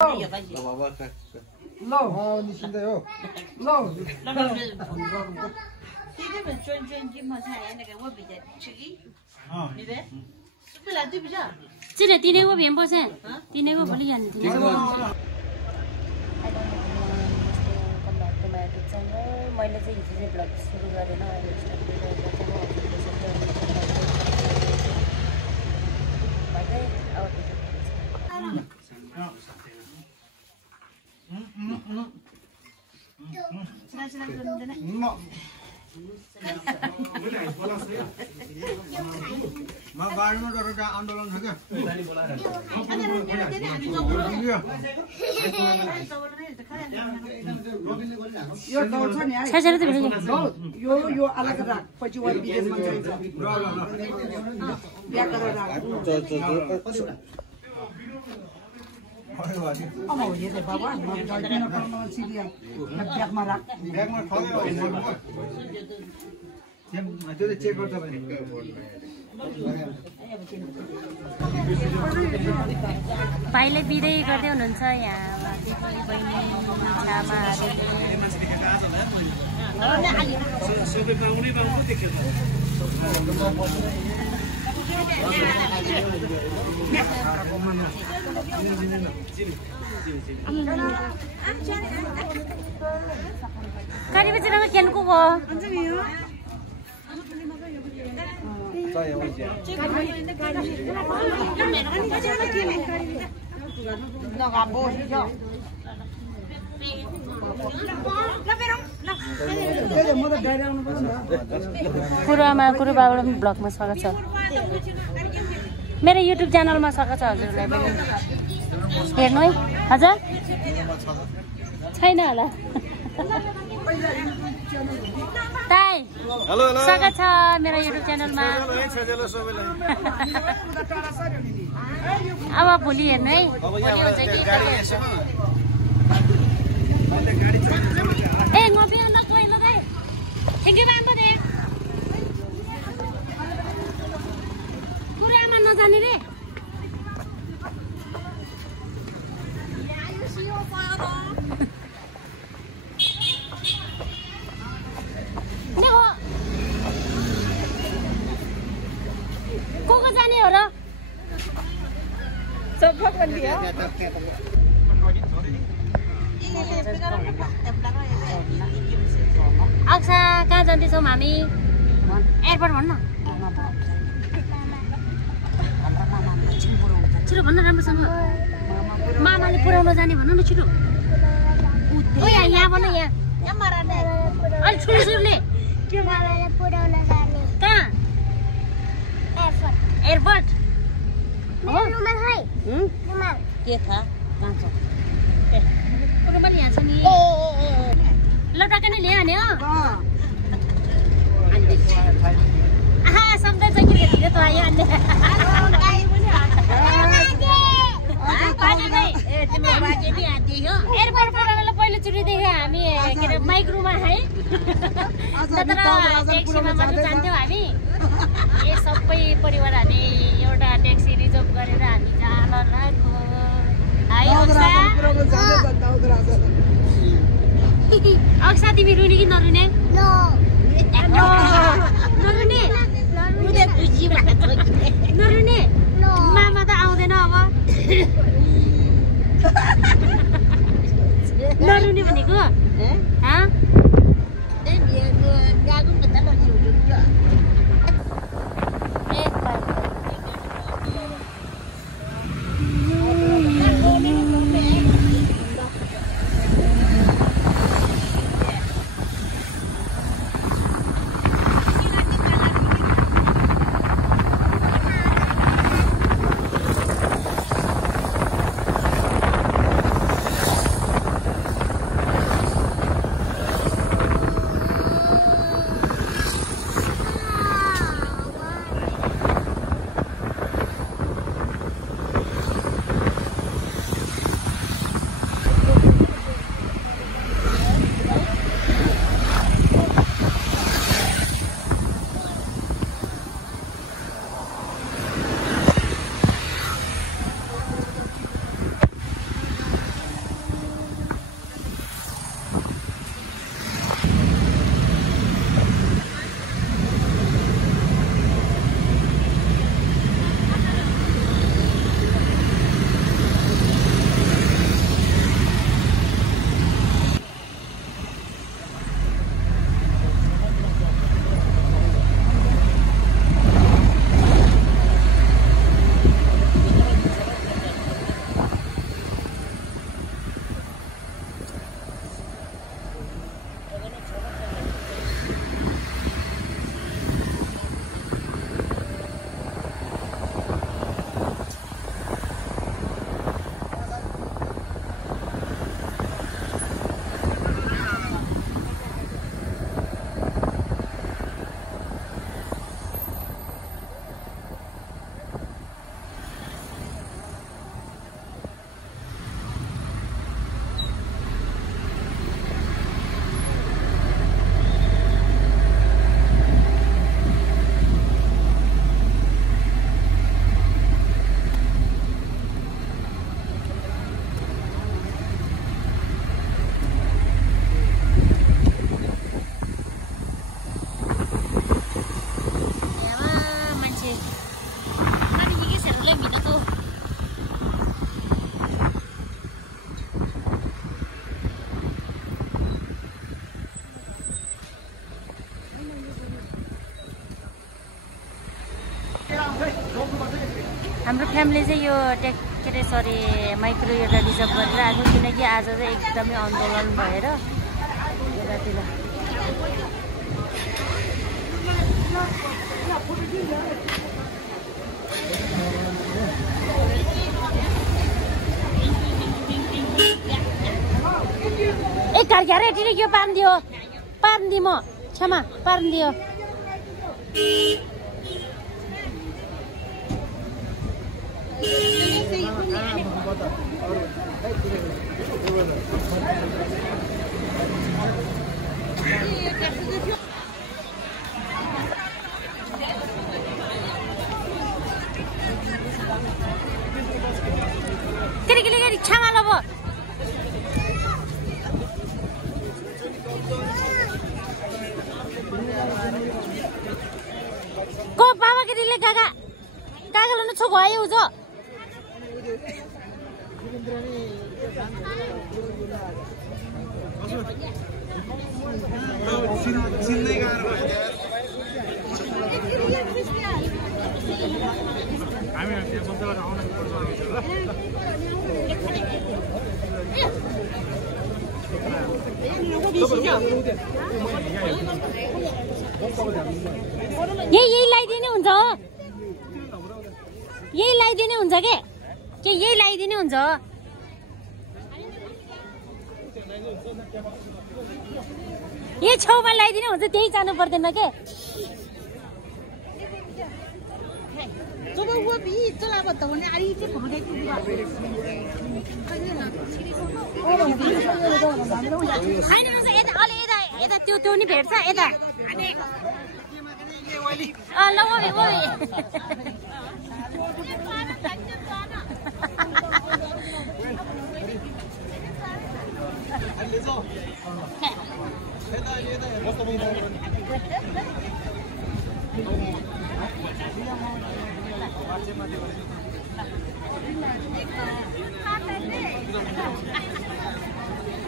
这个今天我变不成，今天我不理你。मैले चाहिँ हिजो चाहिँ भ्लग सुरु गरेन अहिले स्टार्ट गरिरहेको छ म बारीमा एउटा आन्दोलन छ क्या यो गाउँ छ नि यो यो अलग राख पछि वन विदेशमा जान्छ बिहा गरेर राख अब हो यो बाबा म जल्दिन पाउनु सिरिया ब्यागमा राख ब्यागमा ठग्यो त्यो चेक गर्छ भने भाइले बिदै गर्दै हुनुहुन्छ यहाँ Kari ba sila kian ko ko? Kuru bawa blog mas स्वागत छ मेरो YouTube च्यानल मा स्वागत छ हजुरलाई पनि हेर्नु है हजुर छैन होला ताई हेलो हेलो स्वागत छ मेरो YouTube च्यानल मा अब भोलि हेर्नु है भोलि हुन्छ ए ngopin anak ko ilo dai ege ba amba de kurama नजाने रे को जाने हो र सब भगवान दिया अक्सा कहाँ जाँदैछौँ हामी एयरपोर्ट भन्न छिटो भन्न राम्रोसँग मामाले पुऱ्याउन जाने भन्नु न छिटो ओ यहाँ भन्न यहाँ अलि ठुलो सुरले कहाँ एयरपोर्ट के थाहा कहाँ छ रुमाल यहाँ छ नि ल टक्कै नै ल्यायो भने हो आहा सम्झाइ चाहिँ के धेरै त आयो अन्य एयरपोर्ट पुऱ्याउनलाई पहिलोचोटि देख्यो हामी के अरे माइक्रोमा है तर ट्याक्सीमा मात्र जान्थ्यौँ हामी ए सबै परिवार हामी एउटा ट्याक्सी रिजर्भ गरेर हामी जान लाग्यो अक्सा तिमी रुने कि नरुने नरुने मामा त आउँदैन अब नरुने भनेको हाम्रो फ्यामिली चाहिँ यो के अरे सरी माइक्रो एउटा रिजर्भ गरेर आएको किनकि आज चाहिँ एकदमै आन्दोलन भएर यतातिर ए घर घर एटिने के पार्दियो पार्दी म क्षमा पार्दियो किन क्षमा लब को बाबा के दिले काका काका लन छोको आयो उजो यही लगाइदिने हुन्छ हो यही लगाइदिने हुन्छ के यही लगाइदिने हुन्छ यही छेउमा लगाइदिने हुन्छ त्यही जानु पर्दैन के यता त्यो नि भेट्छ यता ल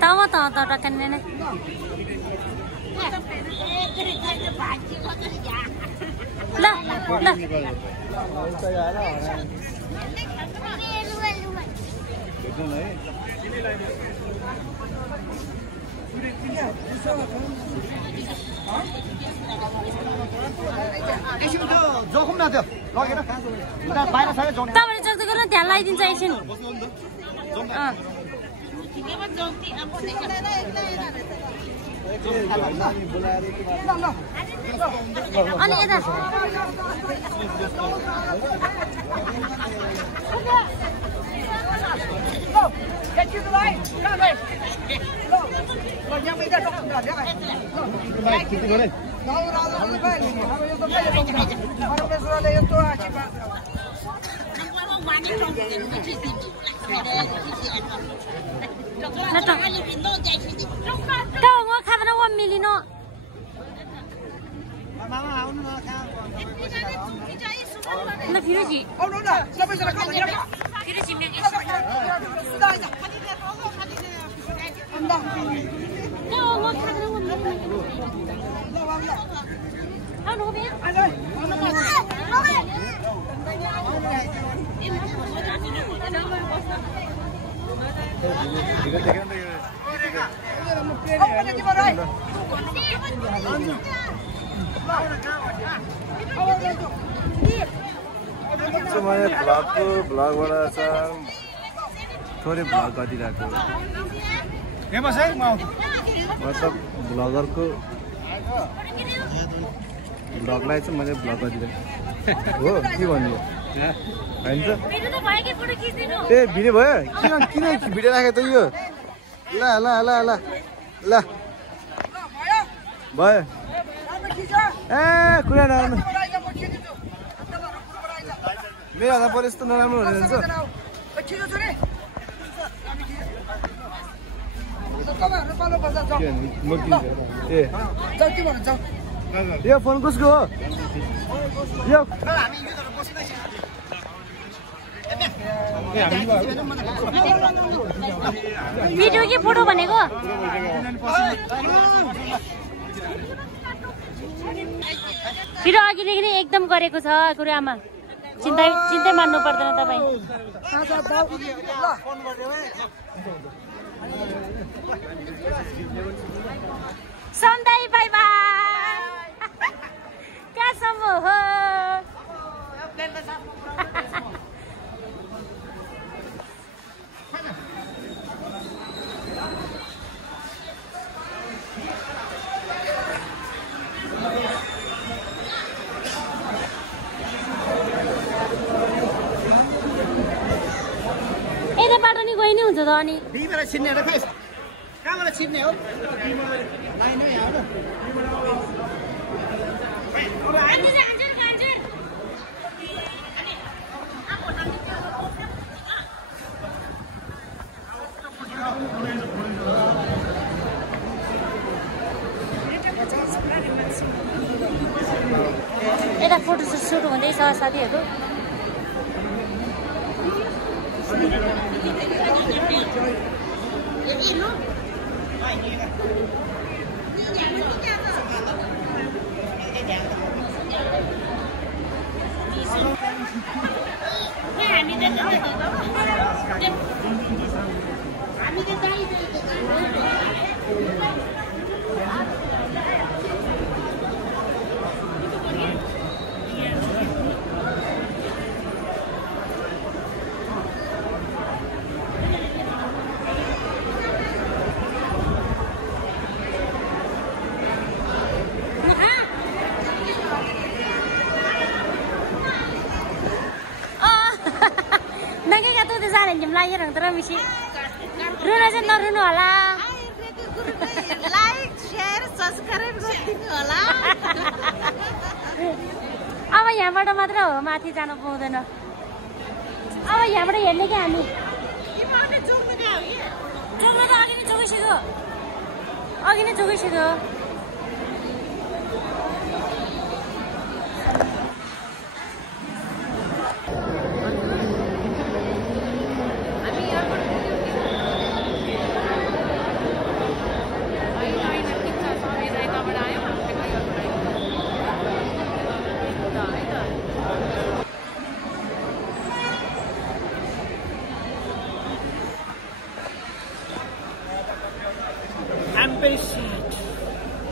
tawa tawa kan nenek lah lah जोखम न त्यो लगेन बाहिर छ जोन तपाईले जस्तो गर्न ध्यान लगाइदिन्छ एकछिन अनि यता खाना वो मिलिनो न फिरोजी फिरोजी में मैले ब्लगबाट थोरै ब्लग गरिरहेको मतलब ब्लगरको ब्लगलाई चाहिँ मैले ब्लग गरिदिरहेको हो के भन्नु होइन ए भिडियो भयो किन भिडियो राखेको त यो ल ल ल ल ल भयो ए कुरा नराम्रो मेरो हातमा परे यस्तो नराम्रो हुने हुन्छ ए यो फोन कसको हो यो भिडियो के फोटो भनेको भिडियो अघिदेखि नै एकदम गरेको छ गुरुआमा चिन्तै मान्नु पर्दैन तपाईँ। सन्दाई बाई बाई। कहाँसम्म हो? यता बाटो नि गइ नै हुन्छ त अनि बिबाट छिन्ने र फेस कहाँबाट छिन्ने हो यता फोटो सुट हुँदैछ साथीहरू। Lai rang tara misi. Runa चाहिँ नरुनु होला। लाइक शेयर सब्स्क्राइब गरिदिनु होला। अब यहाँबाट मात्र हो, माथि जानु पाउँदैन। अब यहाँबाट हेर्ने के हामी? जोग्नु त अघि नै जोगिसक्यो। अघि नै जोगिसक्यो।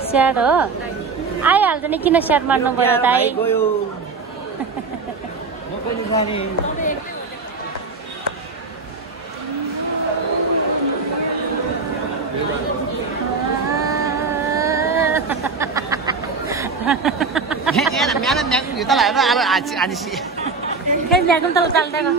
स्याड हो आइहाल्छ नि किन स्याड मार्नु पर्यो त आइ Mẹ nó nhắc người ta lại nó ăn ăn gì? Cái nhà cũng tao tao đây rồi.